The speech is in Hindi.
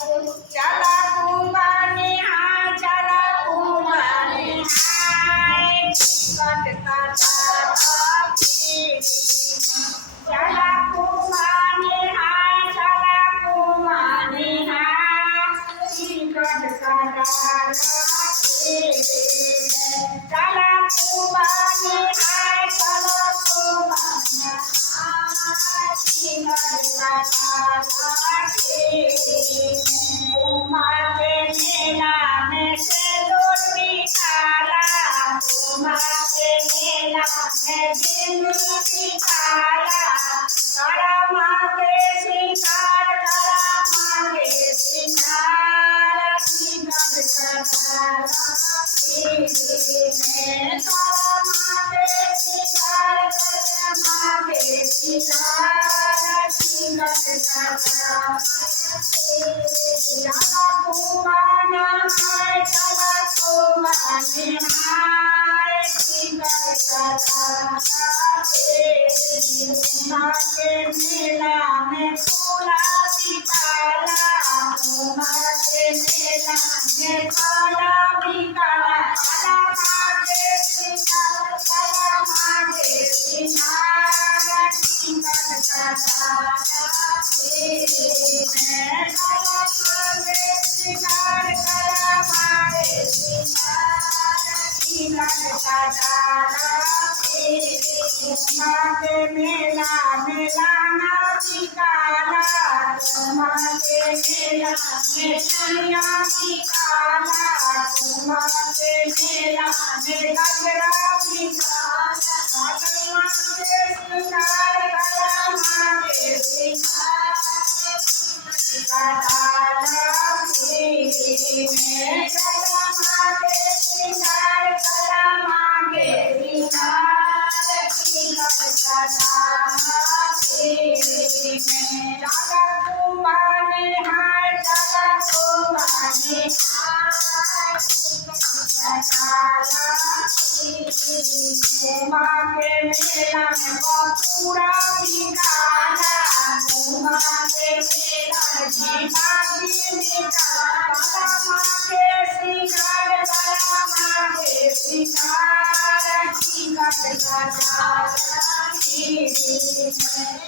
चला कुमारी हाय चला कुमारी हाय कटका चला कुमारी हाय चला कुमारी हाय कटका चला कुमारी हाय चला कुमारी मेला में से रोटी खाला कुमारी मेला में रोटी खाला करा मांगे शिकार करा मांगे शिकार शिकार करा मांगे शिकार करा मांगे शिकार शिकार चला कुमाना हाय चला कुमानी हाय शिकार के मेला में फूला बिकाला के मेला में फला बिकाला कला मागे शिकार कला मागे शिकार शिकार मागे मेला मेला ना बिकाला मागे मेला में चनिया बिकाला मागे मेला में गजरा बिकाला मागे शिकार कला मागे शिकार मागे मेला में पूरा बिकाला मागे मेला मागे बिकाला मागे शिकार कला मागे शिकार शिकार